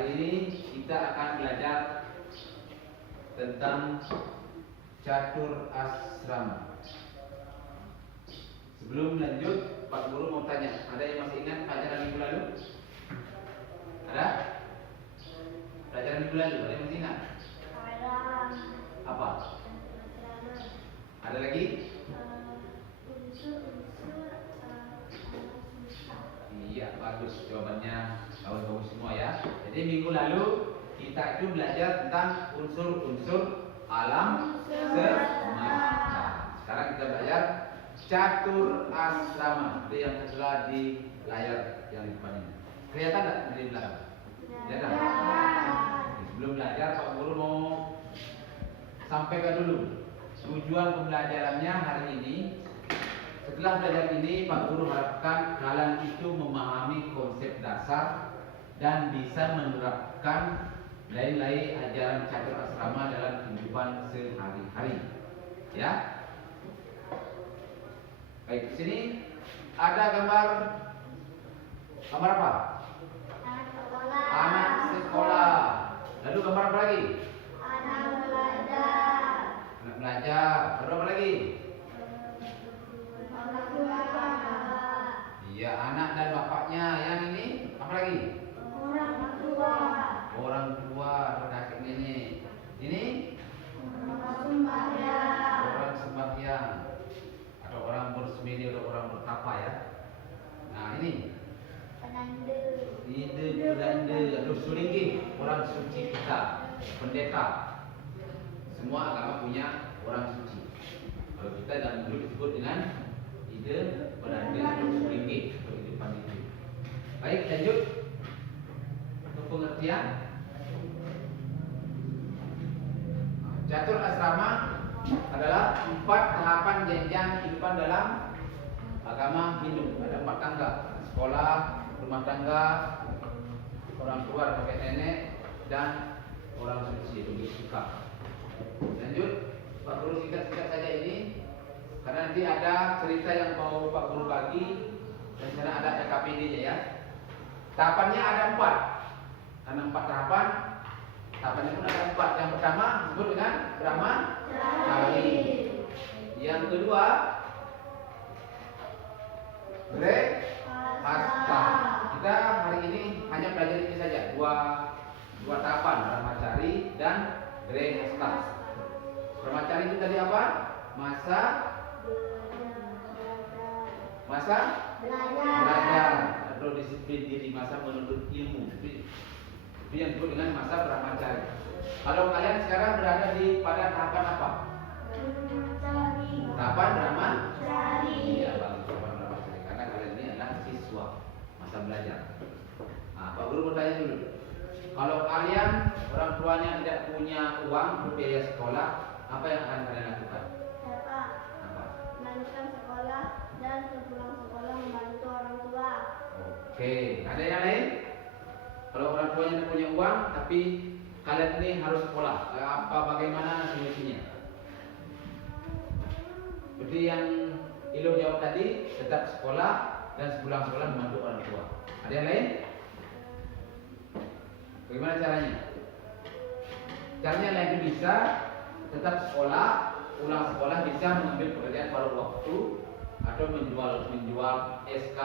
Hari ini kita akan belajar tentang catur asrama. Sebelum lanjut, Pak Guru mau tanya, ada yang masih ingat pelajaran minggu lalu? Ada? Pelajaran minggu lalu, ada yang masih ingat? Ada. Apa? Ada lagi? Unsur-unsur susah. Iya, bagus jawabannya. Bagus semua ya. Jadi minggu lalu kita itu belajar tentang unsur-unsur alam semesta. Sekarang kita belajar catur asrama. Itu yang tertera di layar yang di depan ini. Kelihatan tak di belakang? Kelihatan? Sebelum belajar, Pak Guru mau sampaikan dulu tujuan pembelajarannya hari ini. Setelah belajar ini, Pak Guru harapkan kalian itu memahami konsep dasar dan bisa menerapkan nilai-nilai ajaran catur asrama dalam kehidupan sehari-hari. Ya. Baik, di sini ada gambar apa? Anak sekolah. Anak sekolah. Lalu gambar apa lagi? Anak belajar. Anak belajar. Lalu apa lagi? Orang tua. Iya, anak dan bapaknya. Yang ini apa lagi? Orang tua. Orang tua atau kakek nenek. Ini Orang sembahyang. orang sembahyang atau orang bersemedi atau orang bertapa ya. Nah ini Penanda. ide belanda atau sulinggih, orang suci kita, pendeta. Semua agama punya orang suci. Kalau kita dalam dulu disebut dengan ide belanda atau sulinggih kehidupan itu. Baik, lanjut untuk pengertian. Catur asrama adalah 4 tahapan jenjang kehidupan dalam agama Hindu. Ada 4 tangga: sekolah, rumah tangga, orang tua, kakek nenek, dan orang suci atau biksuka. Lanjut, Pak Guru singkat-singkat saja ini, karena nanti ada cerita yang mau Pak Guru bagi, dan sana ada LKPD-nya ya. Tahapannya ada 4, karena 4 tahapan. Tahapannya pun ada 4. Yang pertama disebut dengan Brahmacari. Yang kedua Grehasta. Kita hari ini hanya belajar ini saja, dua tahapan, Brahmacari dan Grehasta. Brahmacari itu tadi apa? Masa belajar atau disiplin diri, masa menuntut ilmu. Itu yang disebut dengan masa Brahmacari. Kalau kalian sekarang berada di pada tahapan apa? Tahapan Brahmacari. Iya, bagus, tahapan Brahmacari. Karena kalian ini adalah siswa, masa belajar. Nah, Pak Guru mau tanya dulu. Kalau kalian orang tuanya tidak punya uang untuk biaya sekolah, apa yang akan kalian lakukan? Dapat Apa? melanjutkan sekolah dan sepulang sekolah membantu orang tua. Oke, ada yang lain? Kalau orang tuanya tidak punya uang, tapi kalian ini harus sekolah, bagaimana solusinya? Seperti yang Ilo jawab tadi, tetap sekolah dan sepulang sekolah membantu orang tua. Ada yang lain? Bagaimana caranya? Caranya lain bisa tetap sekolah, pulang sekolah bisa mengambil pekerjaan pada waktu atau menjual SK,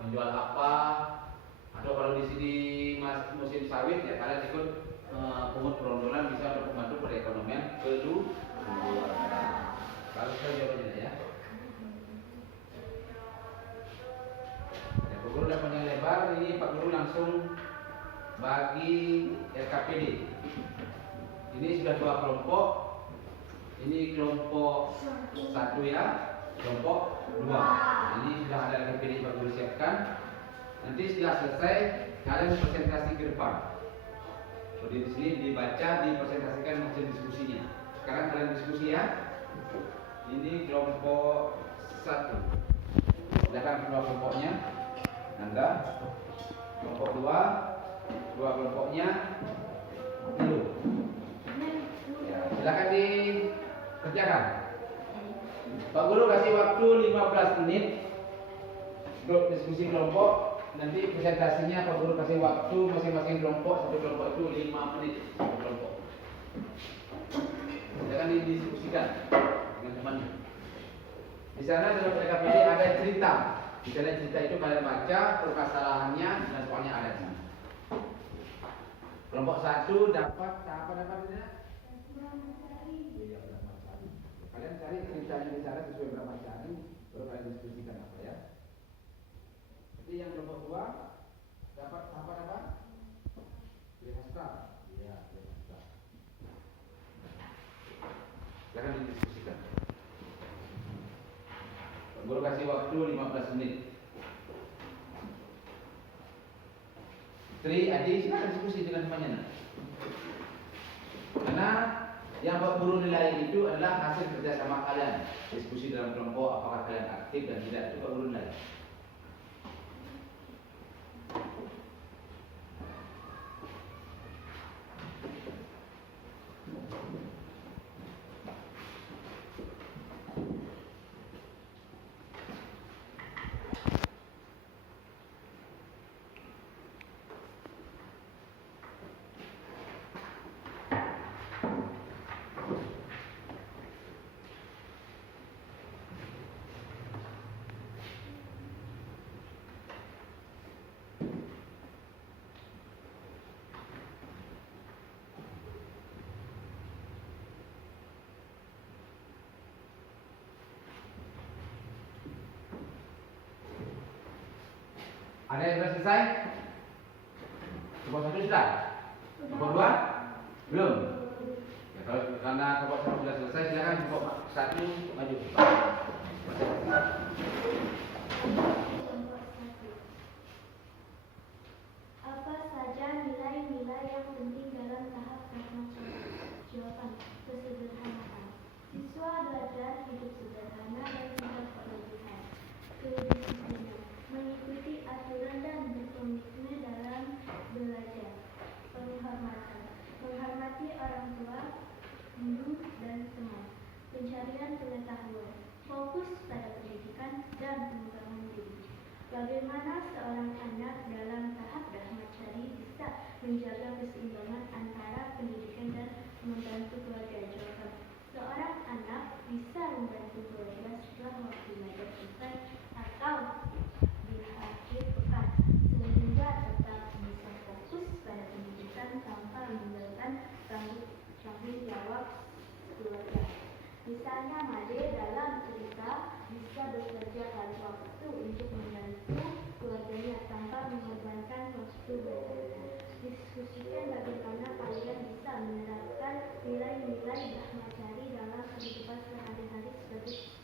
menjual apa? Atau kalau di sini musim sawit ya kalian ikut pungut perondolan bisa untuk membantu perekonomian keluarga. Kalau saya jawabannya ya. Pak Guru udah panjang lebar, ini Pak Guru langsung bagi LKPD. Ini sudah 2 kelompok. Ini kelompok 1 ya, kelompok 2. Ini sudah ada LKPD Pak Guru siapkan. Nanti setelah selesai kalian presentasi ke depan. Jadi di sini dibaca, dipresentasikan hasil diskusinya. Sekarang kalian diskusi ya. Ini kelompok 1. Silakan kedua kelompoknya. Anda kelompok 2, dua kelompoknya dulu. Ya, silakan dikerjakan. Pak Guru kasih waktu 15 menit untuk diskusi kelompok. nanti presentasinya Pak Guru kasih waktu masing-masing kelompok, satu kelompok itu 5 menit satu kelompok. Silakan didiskusikan dengan temannya. Di sana dalam PKPD ada cerita. Di sana cerita itu kalian baca permasalahannya dan soalnya ada di sana. Kelompok 1 dapat apa dapatnya? Iya, Brahmacari. Kalian cari ceritanya di sana sesuai Brahmacari, baru kalian diskusikan apa ya. Jadi yang kelompok 2 dapat apa? Grihasta. Iya, Grihasta. Silakan didiskusikan. Guru kasih waktu 15 menit. Tri, adik, silakan diskusi dengan temannya. Karena yang Pak Guru nilai itu adalah hasil kerjasama kalian. Diskusi dalam kelompok, apakah kalian aktif dan tidak, itu Pak Guru nilai. Ada yang sudah selesai? Kelompok 1 sudah? Kelompok 2? Belum? Ya, kalau karena kelompok 1 sudah selesai, silakan kelompok 1 maju. Apa saja nilai-nilai yang penting dalam tahap Brahmacari? Jawaban: kesederhanaan. Siswa belajar hidup sederhana dan tidak berlebihan. Kedisiplinan: mengikuti aturan dan berkomitmen dalam belajar. Penghormatan: menghormati orang tua, guru, dan teman. Pencarian pengetahuan: fokus pada pendidikan dan pengembangan diri. Bagaimana seorang anak dalam tahap Brahmacari bisa menjaga keseimbangan antara pendidikan dan membantu keluarga? Jawaban: seorang anak bisa membantu keluarga setelah waktu belajar selesai atau di akhir pekan, sehingga tetap bisa fokus pada pendidikan tanpa meninggalkan tanggung jawab keluarga. Misalnya Made dalam cerita bisa bekerja paruh waktu untuk membantu keluarganya tanpa mengorbankan waktu belajarnya. Diskusikan bagaimana kalian bisa menerapkan nilai-nilai Brahmacari dalam kehidupan sehari-hari sebagai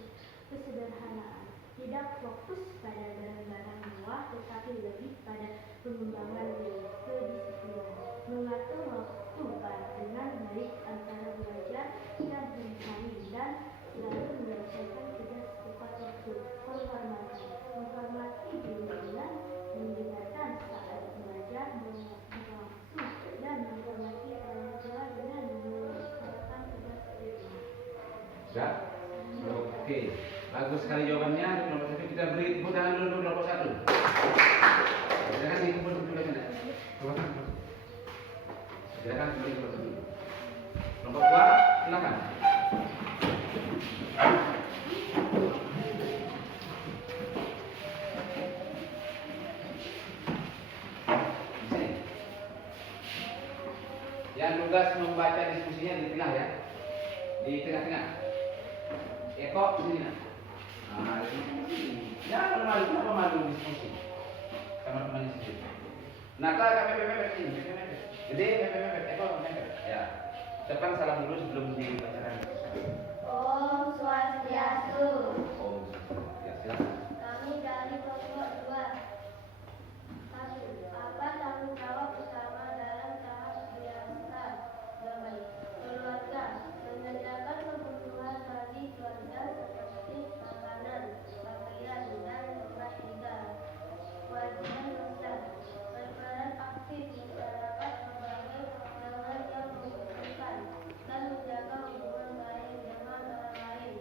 kesederhanaan, tidak fokus pada barang-barang mewah tetapi lebih pada pengembangan diri. Kedisiplinan: mengatur waktu dengan baik antara belajar dan mencari dan selalu menyelesaikan tugas tepat waktu. Penghormatan: menghormati guru dan mendengarkan saat belajar berlangsung dan menghormati orang tua dengan mengerjakan tugas di rumah. Sudah? Oke. Bagus sekali jawabannya. Kelompok 1 kita beri tepuk tangan dulu kelompok 1. Silakan dikumpul dulu sana. Silakan kembali kelompok 1. Kelompok 2, silakan. Yang tugas membaca diskusinya di tengah ya. Di tengah-tengah. Eko sini nak. Nah, di sini. Jangan malu, kenapa malu diskusi sama teman sendiri. Nakal kami mepet ini, mepet. Gede mepet, Eko mepet. Ya. Ucapkan salam dulu sebelum dibacakan. Om Swastiastu. Om. Ya, silakan. Kami dari kelompok 2. Apa tanggung jawab utama dalam tahap biasa? Jawaban: keluarga. Mengerjakan kebutuhan bagi keluarga seperti makanan, pakaian, dan tempat tinggal. Kewajiban sosial: berperan aktif masyarakat sebagai pengawas yang membutuhkan dan menjaga hubungan baik dengan orang lain.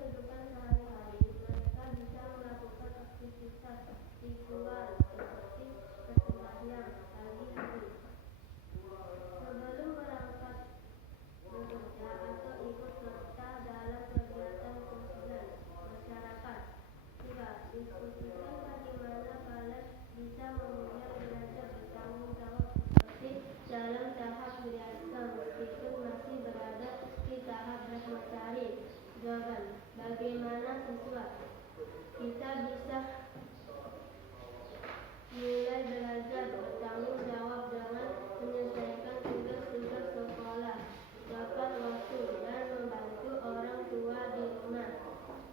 kehidupan sehari-hari, mereka bisa melakukan aktivitas di luar seperti bersembahyang pagi hari. Sebelum berangkat bekerja atau ikut serta dalam kegiatan sosial masyarakat. 3. Diskusikan bagaimana kalian bisa memulai belajar bertanggung jawab seperti dalam tahap biasa meskipun masih berada di tahap brahmacari. Jawaban: bagaimana siswa kita bisa mulai belajar bertanggung jawab dengan menyelesaikan tugas-tugas sekolah, tepat waktu, dan membantu orang tua di rumah.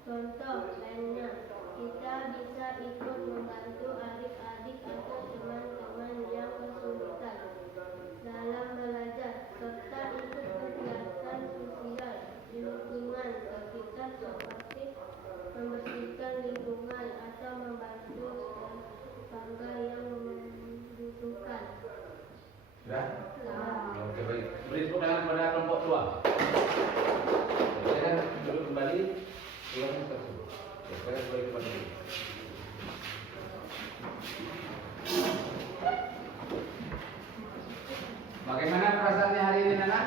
Contoh lainnya, kita bisa ikut membantu adik-adik atau teman-teman yang kesulitan dalam belajar, serta ikut kegiatan sosial di lingkungan sekitar seperti membersihkan lingkungan atau membantu tetangga yang membutuhkan. Sudah? Oke, baik. Beri tepuk tangan kepada kelompok tua. Silakan duduk kembali. Silakan tersebut. Silakan kembali kepada diri. Bagaimana perasaannya hari ini, Nana?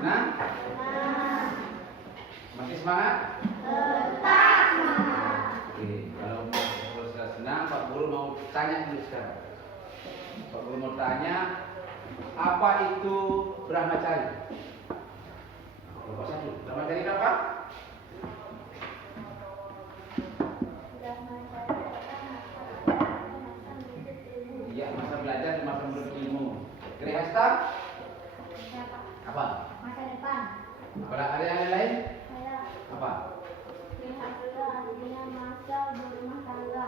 Nah? Masih semangat? Oke, kalau sudah senang, Pak Guru mau tanya dulu sekarang. Pak Guru mau tanya, apa itu brahmacari? Brahmacari itu apa? Iya, masa belajar dan masa menuntut ilmu. Grihasta? Apa? Masa depan. Ada yang lain? Saya Apa? Grihasta artinya masa berumah tangga.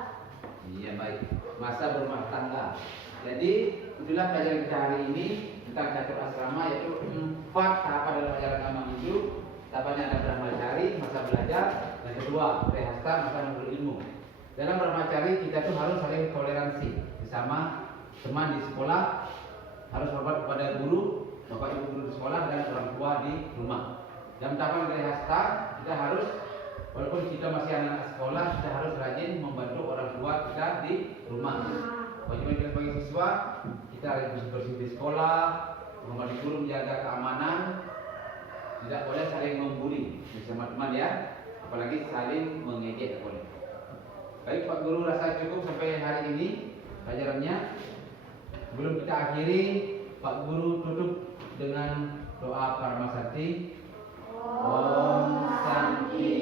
Iya, baik. Masa berumah tangga. Jadi itulah pelajaran kita hari ini tentang catur asrama, yaitu 4 tahapan dalam ajaran agama Hindu. Tahapannya ada brahmacari, masa belajar, dan kedua grihasta, masa menuntut ilmu. Dalam brahmacari kita tuh harus saling toleransi bersama teman di sekolah, harus hormat kepada guru, bapak ibu guru di sekolah, dan orang tua di rumah. Dalam tahapan grihasta kita harus, walaupun kita masih anak sekolah, kita harus rajin membantu orang tua kita di rumah. Kewajiban kita sebagai siswa, kita harus bersih di sekolah, menghormati guru, menjaga keamanan, tidak boleh saling membuli bersama teman ya, apalagi saling mengejek boleh. Baik Pak Guru, rasa cukup sampai hari ini pelajarannya. Sebelum kita akhiri, Pak Guru tutup dengan doa Paramasakti. Om Santi